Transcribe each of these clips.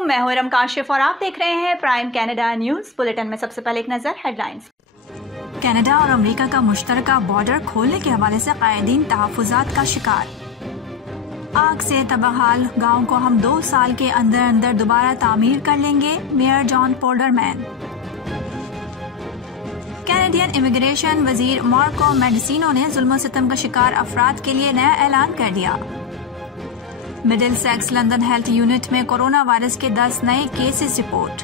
अस्सलामुअलैकुम, मैं हूं इरम काशिफ और आप देख रहे हैं प्राइम कनाडा न्यूज बुलेटिन में। सबसे पहले एक नजर हेडलाइंस। कनाडा और अमेरिका का मुश्तरका बॉर्डर खोलने के हवाले से कायदीन तहफ़्फ़ुज़ात का शिकार। आग से तबाहाल गांव को हम 2 साल के अंदर अंदर दोबारा तामीर कर लेंगे, मेयर जॉन पोल्डरमैन। कैनेडियन इमिग्रेशन वजीर मार्को मेंडिसिनो ने जुल्म सितम का शिकार अफराद के लिए नया ऐलान कर दिया। Middle sex London health unit में कोरोना वायरस के 10 नए केसेस रिपोर्ट।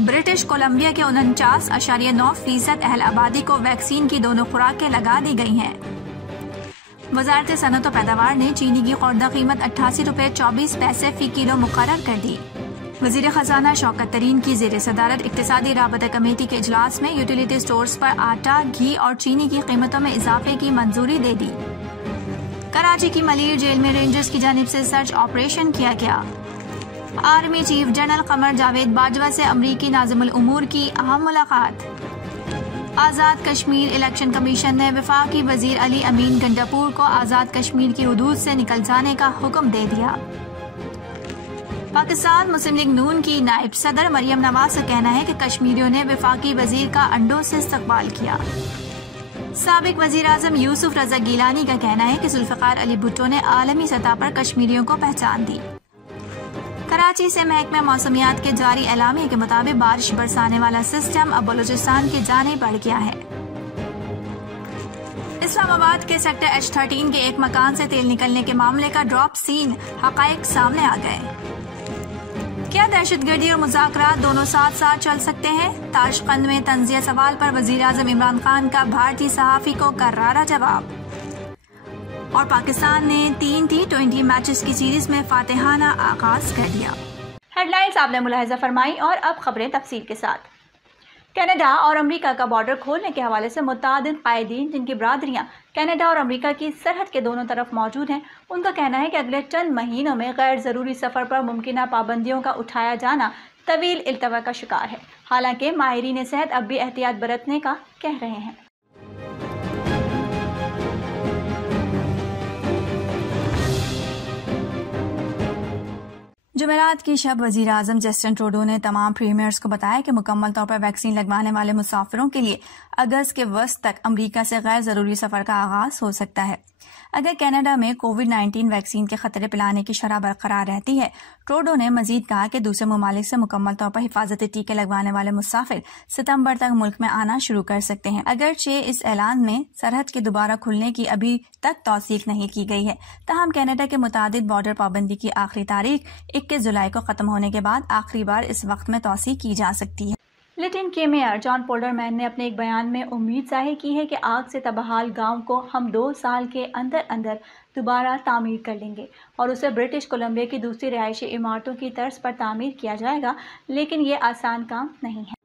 ब्रिटिश कोलंबिया के 49.9% अहल आबादी को वैक्सीन की दोनों खुराकें लगा दी गई हैं। वजारत सनअत व पैदावार ने चीनी की खुर्दा कीमत 88 रुपए 24 पैसे फी किलो मुकर्रर कर दी। वजीर खजाना शौकत तरीन की जेर सदारत इक्तिसादी राबता कमेटी के इजलास में यूटिलिटी स्टोर्स पर आटा, घी और चीनी की कीमतों में इजाफे की मंजूरी दे दी। कराची की मलिर जेल में रेंजर्स की जानिब से सर्च ऑपरेशन किया गया। Army chief general Qamar Javed Bajwa से अमरीकी नाज़िमुल उमूर की अहम मुलाकात। आज़ाद कश्मीर इलेक्शन कमीशन ने वफाकी वजीर अली अमीन गंडापुर को आज़ाद कश्मीर की हुदूद से निकल जाने का हुक्म दे दिया। पाकिस्तान मुस्लिम लीग नून की नायब सदर मरियम नवाज का कहना है कि कश्मीरियों ने वफाकी वजीर का अंडों से इस्तकबाल किया। साबिक वजीर आजम यूसुफ रजा गिलानी का कहना है कि जुल्फ़िकार अली भुट्टो ने आलमी सतह पर कश्मीरियों को पहचान दी। कराची से महकमा मौसमियात के जारी एलामिया के मुताबिक बारिश बरसाने वाला सिस्टम अब बलूचिस्तान की जाने बढ़ गया है। इस्लामाबाद के सेक्टर H13 के एक मकान से तेल निकलने के मामले का ड्रॉप सीन हकायक सामने आ गए। क्या दहशतगर्दी और मुज़ाकरात दोनों साथ साथ चल सकते हैं? ताशकंद में तंजिया सवाल पर वजीर आजम इमरान खान का भारतीय सहाफ़ी को करारा जवाब। और पाकिस्तान ने 3 T20 मैचेस की सीरीज में फातिहाना आगाज कर दिया। हेडलाइंस आपने मुलाहिजा फरमाई और अब खबरें तफसील के साथ। कनाडा और अमेरिका का बॉर्डर खोलने के हवाले से मुतादिद कायदीन जिनकी बरादरियां कनाडा और अमेरिका की सरहद के दोनों तरफ मौजूद हैं, उनका कहना है कि अगले चंद महीनों में गैर ज़रूरी सफ़र पर मुमकिन पाबंदियों का उठाया जाना तवील इल्तवा का शिकार है। हालांकि माहिरीन सेहत अब भी एहतियात बरतने का कह रहे हैं। जुमेरात की शब वजीर आजम जस्टिन ट्रूडो ने तमाम प्रीमियर्स को बताया कि मुकम्मल तौर पर वैक्सीन लगवाने वाले मुसाफिरों के लिए अगस्त के वस्त तक अमरीका से गैर जरूरी सफर का आगाज हो सकता है। अगर कनाडा में कोविड-19 वैक्सीन के खतरे पिलाने की शरह बरकरार रहती है, ट्रूडो ने मजीद कहा कि दूसरे ममालिक से मुकम्मल तौर पर हिफाजती टीके लगवाने वाले मुसाफिर सितंबर तक मुल्क में आना शुरू कर सकते हैं। अगरचे इस ऐलान में सरहद के दोबारा खुलने की अभी तक तौसीक नहीं की गई है, ताहम कनाडा के मुताबिक बॉर्डर पाबंदी की आखिरी तारीख 21 जुलाई को खत्म होने के बाद आखिरी बार इस वक्त में तौसीक की जा सकती है। लिटिन के मेयर जॉन पोल्डरमैन ने अपने एक बयान में उम्मीद जाहिर की है कि आग से तबाहाल गांव को हम 2 साल के अंदर अंदर दोबारा तामीर कर लेंगे और उसे ब्रिटिश कोलंबिया की दूसरी रिहायशी इमारतों की तर्ज पर तामीर किया जाएगा, लेकिन ये आसान काम नहीं है।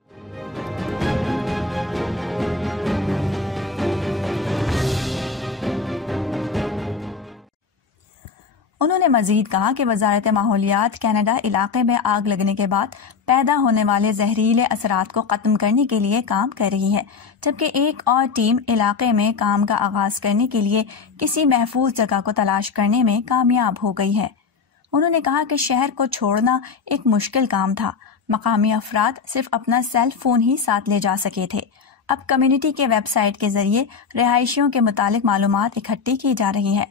उन्होंने मजीद कहा कि वजारत माहौलियात कनाडा इलाके में आग लगने के बाद पैदा होने वाले जहरीले असरात को ख़त्म करने के लिए काम कर रही है, जबकि एक और टीम इलाके में काम का आगाज करने के लिए किसी महफूज जगह को तलाश करने में कामयाब हो गई है। उन्होंने कहा कि शहर को छोड़ना एक मुश्किल काम था। मकामी अफराद सिर्फ अपना सेल फोन ही साथ ले जा सके थे। अब कम्युनिटी के वेबसाइट के जरिए रिहायशियों के मुतालिक मालूमात इकट्ठी की जा रही है।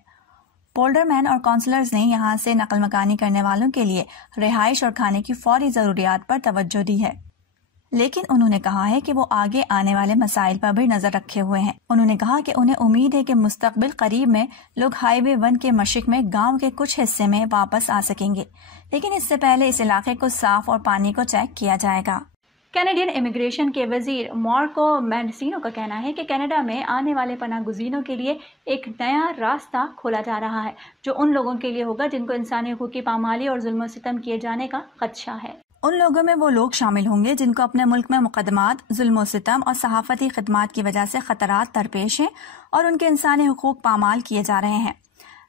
पोल्डरमैन और काउंसलर्स ने यहाँ से नकल मकानी करने वालों के लिए रिहाइश और खाने की फौरी ज़रूरियात पर तवज्जो दी है, लेकिन उन्होंने कहा है कि वो आगे आने वाले मसाइल पर भी नजर रखे हुए हैं। उन्होंने कहा कि उन्हें उम्मीद है कि मुस्तकबिल करीब में लोग हाईवे 1 के मशरिक में गांव के कुछ हिस्से में वापस आ सकेंगे, लेकिन इससे पहले इस इलाके को साफ और पानी को चेक किया जाएगा। कैनेडियन इमिग्रेशन के वजीर मार्को मेंडिसिनो का कहना है कि कनाडा में आने वाले पनाहगुज़ीनों के लिए एक नया रास्ता खोला जा रहा है, जो उन लोगों के लिए होगा जिनको इंसानी हुकूक की पामाली और जुल्म सितम किए जाने का खदशा है। उन लोगों में वो लोग शामिल होंगे जिनको अपने मुल्क में मुकदमात, जुल्म सितम और सहाफती खिदमात की वजह से खतरात दरपेश हैं और उनके इंसानी हुकूक पामाल किए जा रहे हैं।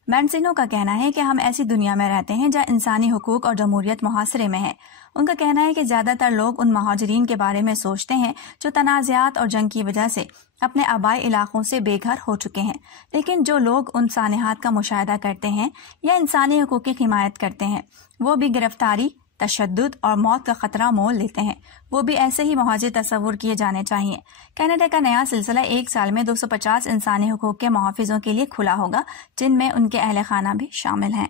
मैंसिनो का कहना है कि हम ऐसी दुनिया में रहते हैं जहां इंसानी हुकूक और जमहूरियत मुहासरे में है। उनका कहना है कि ज्यादातर लोग उन महाजरीन के बारे में सोचते हैं जो तनाज़ात और जंग की वजह से अपने आबाई इलाकों से बेघर हो चुके हैं, लेकिन जो लोग उन सानहात का मुशाहिदा करते हैं या इंसानी हुकूक की हिमायत करते हैं वो भी गिरफ्तारी, तशद्दुद और मौत का खतरा मोल लेते हैं। वो भी ऐसे ही मुहाजिर तस्वुर किए जाने चाहिए। कनाडा का नया सिलसिला 1 साल में 250 इंसानी हुकूक के मुहाफिजों के लिए खुला होगा, जिनमें उनके अहले खाना भी शामिल हैं।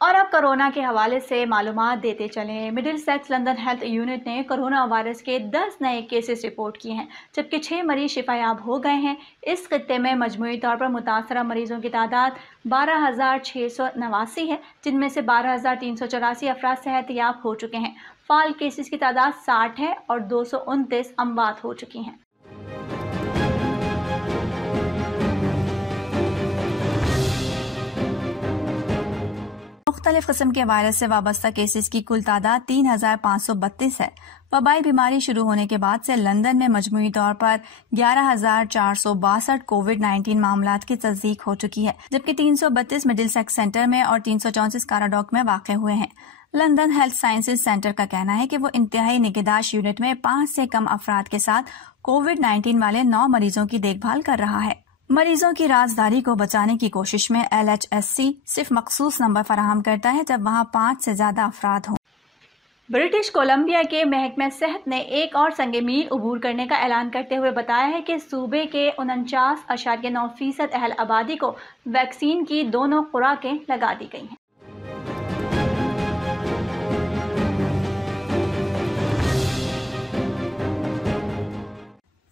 और अब कोरोना के हवाले से मालूमात देते चलें। मिडिलसेक्स लंदन हेल्थ यूनिट ने कोरोना वायरस के 10 नए केसेस रिपोर्ट किए हैं, जबकि 6 मरीज शिफायाब हो गए हैं। इस खित्ते में मजमूई तौर पर मुतासरा मरीजों की तादाद 12,689 है, जिनमें से 12,384 अफराद सेहतयाब हो चुके हैं। फाल केसेस की तादाद 60 है और 229 अमवात हो चुकी हैं। मुख्तलिफ किस्म के वायरस से वाबस्ता केसेस की कुल तादाद 3,532 है। वबाई बीमारी शुरू होने के बाद से लंदन में मजमूई तौर पर 11,462 कोविड-19 मामलात की तस्दीक हो चुकी है, जबकि 332 मिडिलसेक्स सेंटर में और 334 काराडॉक में वाक़ हुए हैं। लंदन हेल्थ साइंसेज सेंटर का कहना है कि वो इंतहाई निगहदाश्त यूनिट में 5 से कम अफराद के साथ कोविड-19 वाले 9 मरीजों की देखभाल कर रहा है। मरीजों की राजदारी को बचाने की कोशिश में LHSC सिर्फ मखसूस नंबर फराहम करता है जब वहाँ 5 से ज्यादा अफराद हों। ब्रिटिश कोलंबिया के महकमा सेहत ने एक और संगे मील अबूर करने का ऐलान करते हुए बताया है कि सूबे के 49.9% अहल आबादी को वैक्सीन की दोनों खुराकें लगा दी गई हैं।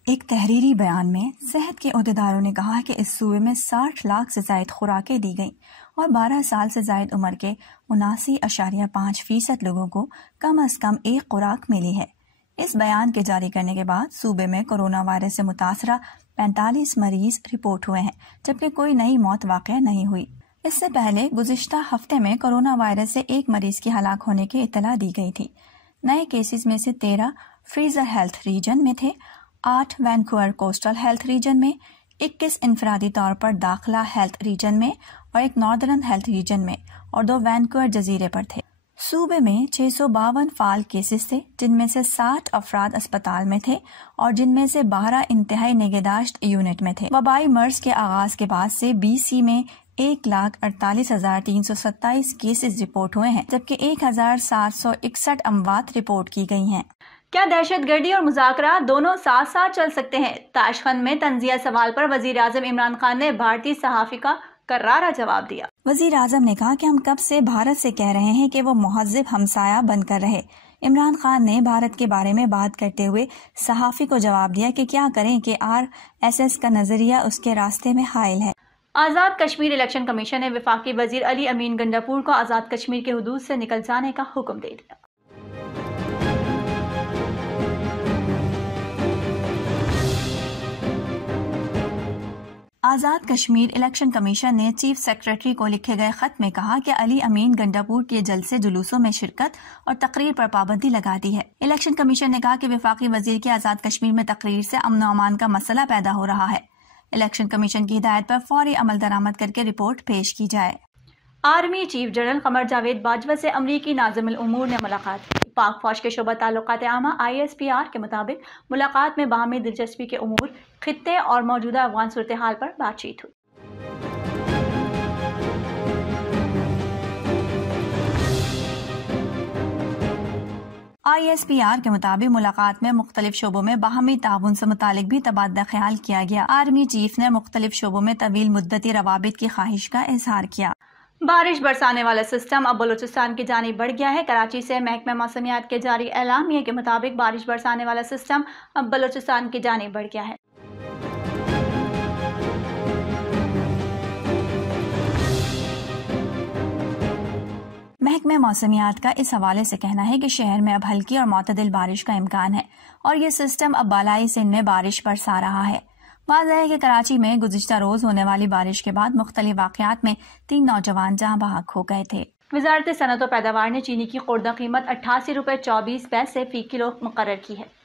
एक तहरीरी बयान में सेहत के अहदेदारों ने कहा कि इस सूबे में 60 लाख से जायद खुराकें दी गईं और 12 साल से जायद उम्र के 79.5% लोगों को कम अज कम एक खुराक मिली है। इस बयान के जारी करने के बाद सूबे में कोरोना वायरस से मुतासरा 45 मरीज रिपोर्ट हुए हैं, जबकि कोई नई मौत वाक़या नहीं हुई। इससे पहले गुज़िश्ता हफ्ते में कोरोना वायरस से एक मरीज की हलाक होने की इत्तला दी गई थी। नए केसेस में से 13 फ्रीजर हेल्थ रीजन में थे, 8 वैनकूवर कोस्टल हेल्थ रीजन में, 21 इनफरादी तौर पर दाखिला हेल्थ रीजन में और एक नॉर्दर्न हेल्थ रीजन में और 2 वैनकूवर जजीरे पर थे। सूबे में 652 फाल केसेस थे, जिनमें से 60 अफराद अस्पताल में थे और जिनमें से 12 इंतहाई निगहदाश्त यूनिट में थे। वबाई मर्ज के आगाज के बाद से BC में 1,48,327 केसेस रिपोर्ट हुए हैं, जबकि 1,761 अमवात रिपोर्ट की गई हैं। क्या दहशतगर्दी और मुज़ाकरात दोनों साथ साथ चल सकते हैं? ताशखंद में तंजिया सवाल पर वजीर आज़म इमरान खान ने भारतीय सहाफ़ी का करारा जवाब दिया। वजीर आज़म ने कहा कि हम कब से भारत से कह रहे हैं कि वो मुहज़्ज़िब हमसाया बनकर रहे। इमरान खान ने भारत के बारे में बात करते हुए सहाफ़ी को जवाब दिया कि क्या करें कि RSS का नजरिया उसके रास्ते में हायल है। आज़ाद कश्मीर इलेक्शन कमीशन ने वफाकी वजीर अली अमीन गंडापुर को आज़ाद कश्मीर के हुदूद से निकल जाने का हुक्म दे दिया। आज़ाद कश्मीर इलेक्शन कमीशन ने चीफ सेक्रेटरी को लिखे गए खत में कहा कि अली अमीन गंडापुर के जलसे जुलूसों में शिरकत और तकरीर पर पाबंदी लगा दी है। इलेक्शन कमीशन ने कहा कि वफाकी वजीर के आज़ाद कश्मीर में तकरीर से अमन और अमान का मसला पैदा हो रहा है। इलेक्शन कमीशन की हिदायत पर फौरी अमल दरामद करके रिपोर्ट पेश की जाए। Army chief general Qamar Javed Bajwa से अमरीकी नाज़िमुल उमूर ने मुलाकात की। पाक फौज के शोबा ताल्लुकात आमा ISPR के मुताबिक मुलाकात में बाहमी दिलचस्पी के उमूर, खित्ते और मौजूदा अफगान सूरत हाल पर बातचीत हुई। ISPR के मुताबिक मुलाकात में मुख्तलिफ शोबों में बाहमी ताउन से मुतालिक भी तबादला ख्याल किया गया। आर्मी चीफ ने मुख्तलिफ शोबों में तवील मुद्दती रवाबित की ख्वाहिश का इजहार किया। बारिश बरसाने वाला सिस्टम अब बलूचिस्तान की जानिब बढ़ गया है। कराची से महकमा मौसमियात के जारी एलामिया के मुताबिक बारिश बरसाने वाला सिस्टम अब बलूचिस्तान की जानिब बढ़ गया है। महकमा मौसमियात का इस हवाले से कहना है कि शहर में अब हल्की और मुतदिल बारिश का इम्कान है और ये सिस्टम अब बालाई सिंध में बारिश बरसा रहा है। वाज़ेह है कि कराची में गुज़िश्ता रोज होने वाली बारिश के बाद मुख्तलिफ वाक़यात में 3 नौजवान जहाँ बहक हो गए थे। वज़ारत सनअत व पैदावार ने चीनी की खुर्दा कीमत 88.24 फी किलो मुकर्रर की है।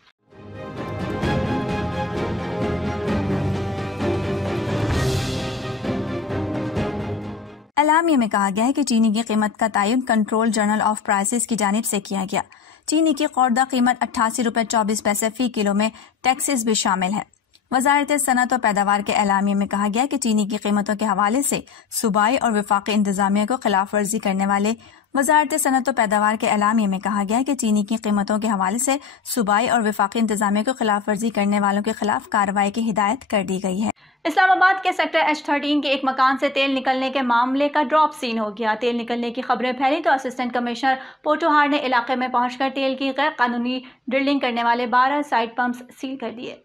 एलामिया में कहा गया है कि चीनी की कीमत का तयन कंट्रोल जर्नल ऑफ प्राइसेस की जानिब से किया गया। चीनी की खुर्दा कीमत 88 रुपये 24 पैसे फी किलो में टैक्सेस भी शामिल है। वजारत सनत और पैदावार के एलामिया में कहा गया कि चीनी की कीमतों के हवाले से सूबाई और वफाकी इंतजामिया को खिलाफ वर्जी करने वाले वजारत सनत और पैदावार के एलामिया में कहा गया कि चीनी की कीमतों के हवाले से सूबाई और वफाकी इंतजामिया को खिलाफ वर्जी करने वालों के खिलाफ कार्रवाई की हिदायत कर दी गई है। इस्लामाबाद के सेक्टर H13 के एक मकान से तेल निकलने के मामले का ड्रॉप सीन हो गया। तेल निकलने की खबरें फैली तो असिस्टेंट कमिश्नर पोटोहार ने इलाके में पहुंचकर तेल की गैर कानूनी ड्रिलिंग करने वाले 12 साइड पंप्स सील कर दिए।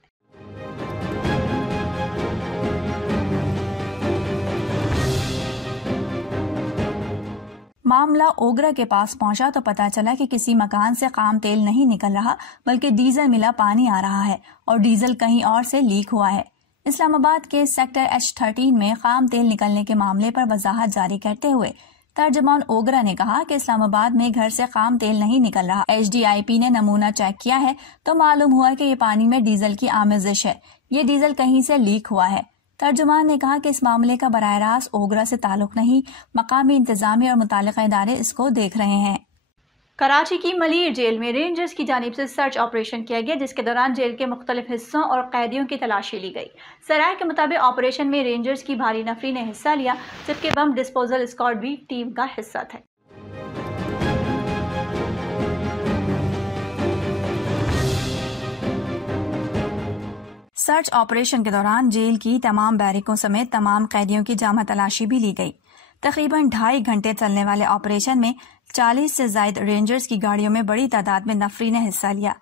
मामला ओगरा के पास पहुंचा तो पता चला कि किसी मकान से खाम तेल नहीं निकल रहा बल्कि डीजल मिला पानी आ रहा है और डीजल कहीं और से लीक हुआ है। इस्लामाबाद के सेक्टर H13 में खाम तेल निकलने के मामले पर वजाहत जारी करते हुए तर्जमान ओगरा ने कहा कि इस्लामाबाद में घर से खाम तेल नहीं निकल रहा। HDIP ने नमूना चेक किया है तो मालूम हुआ कि ये पानी में डीजल की आमेजिश है, ये डीजल कहीं से लीक हुआ है। तर्जुमान ने कहा कि इस मामले का बराह रास्त ओगरा से ताल्लुक नहीं, मकामी इंतजामी और मुतालिका इदारे इसको देख रहे हैं। कराची की मलीर जेल में रेंजर्स की जानिब से सर्च ऑपरेशन किया गया, जिसके दौरान जेल के मुख्तलिफ हिस्सों और कैदियों की तलाशी ली गई। सराय के मुताबिक ऑपरेशन में रेंजर्स की भारी नफरी ने हिस्सा लिया, जबकि बम डिस्पोजल स्क्वाड भी टीम का हिस्सा थे। सर्च ऑपरेशन के दौरान जेल की तमाम बैरिकों समेत तमाम कैदियों की जामा तलाशी भी ली गई। तकरीबन 2.5 घंटे चलने वाले ऑपरेशन में 40 से ज्यादा रेंजर्स की गाड़ियों में बड़ी तादाद में नफरी ने हिस्सा लिया।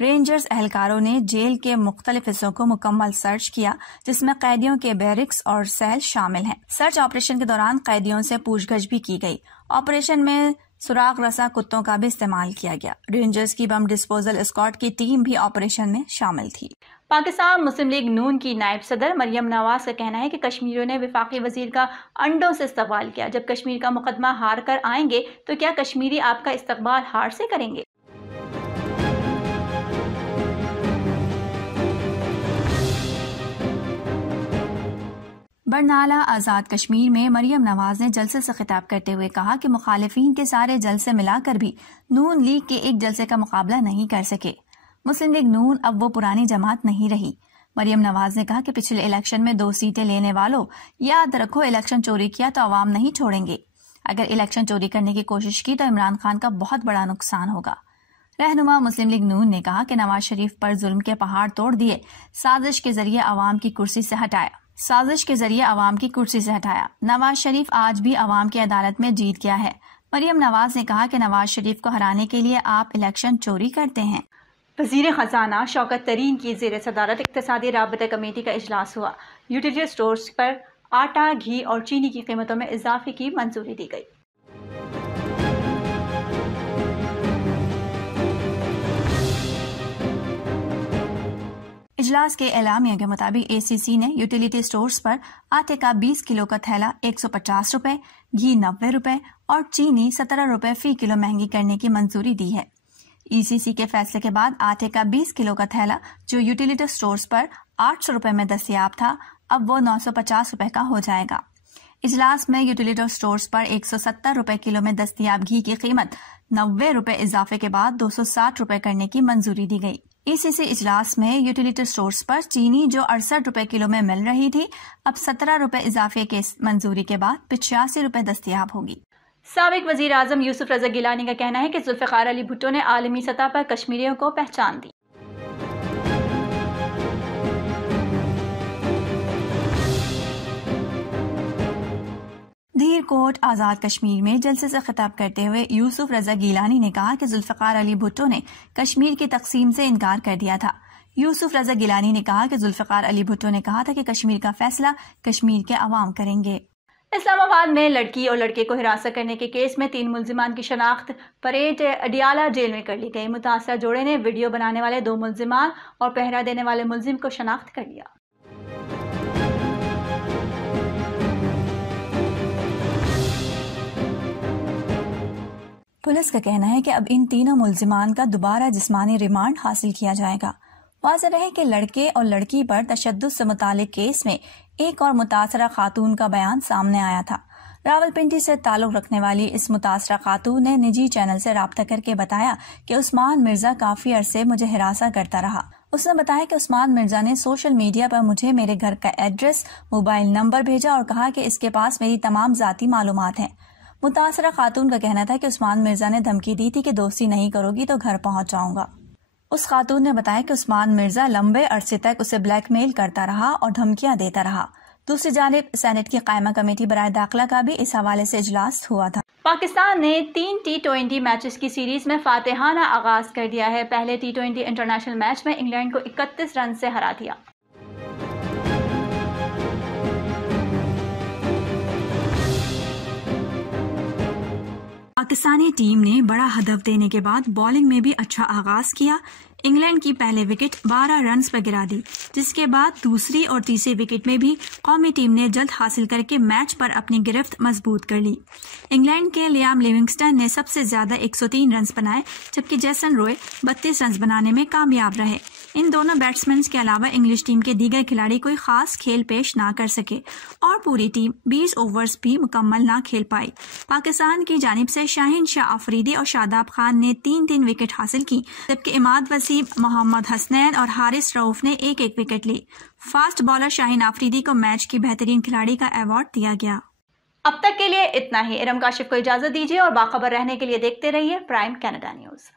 रेंजर्स एहलकारों ने जेल के मुख्तलिफ हिस्सों को मुकम्मल सर्च किया, जिसमें कैदियों के बैरिक्स और सेल शामिल हैं। सर्च ऑपरेशन के दौरान कैदियों से पूछगछ भी की गई। ऑपरेशन में सुराग रसा कुत्तों का भी इस्तेमाल किया गया। रेंजर्स की बम डिस्पोजल स्क्वाड की टीम भी ऑपरेशन में शामिल थी। पाकिस्तान मुस्लिम लीग नून की नायब सदर मरियम नवाज का कहना है कि कश्मीरियों ने वफाकी वजीर का अंडों से इस्तकबाल किया। जब कश्मीर का मुकदमा हार कर आएंगे तो क्या कश्मीरी आपका इस्तकबाल हार से करेंगे? बरनाला आज़ाद कश्मीर में मरियम नवाज ने जलसे से खिताब करते हुए कहा कि मुखालिफिन के सारे जलसे मिलाकर भी नून लीग के एक जलसे का मुकाबला नहीं कर सके। मुस्लिम लीग नून अब वो पुरानी जमात नहीं रही। मरियम नवाज ने कहा कि पिछले इलेक्शन में 2 सीटें लेने वालों, याद रखो इलेक्शन चोरी किया तो अवाम नहीं छोड़ेंगे। अगर इलेक्शन चोरी करने की कोशिश की तो इमरान खान का बहुत बड़ा नुकसान होगा। रहनुमा मुस्लिम लीग नून ने कहा कि नवाज शरीफ पर जुल्म के पहाड़ तोड़ दिए, साजिश के जरिए अवाम की कुर्सी से हटाया। नवाज शरीफ आज भी अवाम की अदालत में जीत गया है। मरियम नवाज ने कहा कि नवाज शरीफ को हराने के लिए आप इलेक्शन चोरी करते हैं। वज़ीर ख़जाना शौकत तरीन की ज़ेर सदारत इक़्तिसादी राबता कमेटी का इजलास हुआ। यूटिलिटी स्टोर्स पर आटा, घी और चीनी की कीमतों में इजाफे की मंजूरी दी गई। इजलास के एलामिया के मुताबिक ACC ने यूटिलिटी स्टोर्स पर आटे का 20 किलो का थैला 150 रुपए, घी 90 रुपए और चीनी 17 रुपए फी किलो महंगी करने की मंजूरी दी है। ECC के फैसले के बाद आटे का 20 किलो का थैला जो यूटिलिटी स्टोर्स पर 800 रुपए में दस्तयाब था, अब वो 950 रुपए का हो जाएगा। इजलास में यूटिलिटी स्टोर्स पर 170 रुपए किलो में दस्तयाब घी की कीमत 90 रुपए इजाफे के बाद 260 रुपए करने की मंजूरी दी गई। ECC इजलास में यूटिलिटी स्टोर्स पर चीनी जो 68 रुपए किलो में मिल रही थी, अब 17 रुपए इजाफे के मंजूरी के बाद 85 रुपए दस्तयाब होगी। साबिक वजीर आजम यूसुफ रजा गिलानी का कहना है कि जुल्फ़िकार अली भुट्टो ने आलमी सतह पर कश्मीरियों को पहचान दी। धीर कोट आज़ाद कश्मीर में जलसे से खिताब करते हुए यूसुफ रजा गिलानी ने कहा कि जुल्फ़िकार अली भुट्टो ने कश्मीर की तकसीम से इनकार कर दिया था। यूसुफ रजा गिलानी ने कहा कि जुल्फ़िकार अली भुट्टो ने कहा था कि कश्मीर का फैसला कश्मीर के अवाम करेंगे। इस्लामाबाद में लड़की और लड़के को हिरासत करने के केस में 3 मुल्जिमान की शनाख्त परेड अडियाला जेल में कर ली गई। मुतासरा जोड़े ने वीडियो बनाने वाले 2 मुल्जिमान और पहरा देने वाले मुल्जिम को शनाख्त कर लिया। पुलिस का कहना है कि अब इन तीनों मुल्जिमान का दोबारा जिस्मानी रिमांड हासिल किया जाएगा। वाज़ेह रहे कि लड़के और लड़की पर तशद्दुद से मुतालिक केस में एक और मुतासरा खातून का बयान सामने आया था। रावलपिंडी से ताल्लुक रखने वाली इस मुतासरा खातून ने निजी चैनल से राब्ता करके बताया कि उस्मान मिर्जा काफी अरसे मुझे हिरासा करता रहा। उसने बताया कि उस्मान मिर्जा ने सोशल मीडिया पर मुझे मेरे घर का एड्रेस, मोबाइल नंबर भेजा और कहा कि इसके पास मेरी तमाम जाती मालूमात हैं। मुतासरा खातून का कहना था कि उस्मान मिर्जा ने धमकी दी थी कि दोस्ती नहीं करोगी तो घर पहुंच जाऊंगा। उस खातून ने बताया कि उस्मान मिर्जा लंबे अरसे तक उसे ब्लैकमेल करता रहा और धमकियां देता रहा। दूसरी जानिब सेनेट की कायमा कमेटी बराए दाखिला का भी इस हवाले से इजलास हुआ था। पाकिस्तान ने 3 T20 मैचेस की सीरीज में फातिहाना आगाज कर दिया है। पहले T20 इंटरनेशनल मैच में इंग्लैंड को 31 रन से हरा दिया। पाकिस्तानी टीम ने बड़ा हदफ देने के बाद बॉलिंग में भी अच्छा आगाज किया। इंग्लैंड की पहले विकेट 12 रन्स पर गिरा दी, जिसके बाद दूसरी और तीसरी विकेट में भी कौमी टीम ने जल्द हासिल करके मैच पर अपनी गिरफ्त मजबूत कर ली। इंग्लैंड के लियाम लिविंगस्टन ने सबसे ज्यादा 103 रन्स बनाए, जबकि जेसन रॉय 32 रन्स बनाने में कामयाब रहे। इन दोनों बैट्समैन के अलावा इंग्लिश टीम के दीगर खिलाड़ी कोई खास खेल पेश ना कर सके और पूरी टीम 20 ओवर्स भी मुकम्मल ना खेल पाई। पाकिस्तान की जानिब से शाहीन शाह अफरीदी और शादाब खान ने 3-3 विकेट हासिल की, जबकि इमाद वसीम, मोहम्मद हसनैन और हारिस रऊफ ने 1-1 विकेट ली। फास्ट बॉलर शाहीन अफरीदी को मैच की बेहतरीन खिलाड़ी का अवार्ड दिया गया। अब तक के लिए इतना ही। इरम काशिफ को इजाजत दीजिए और बाखबर रहने के लिए देखते रहिए प्राइम कनाडा न्यूज।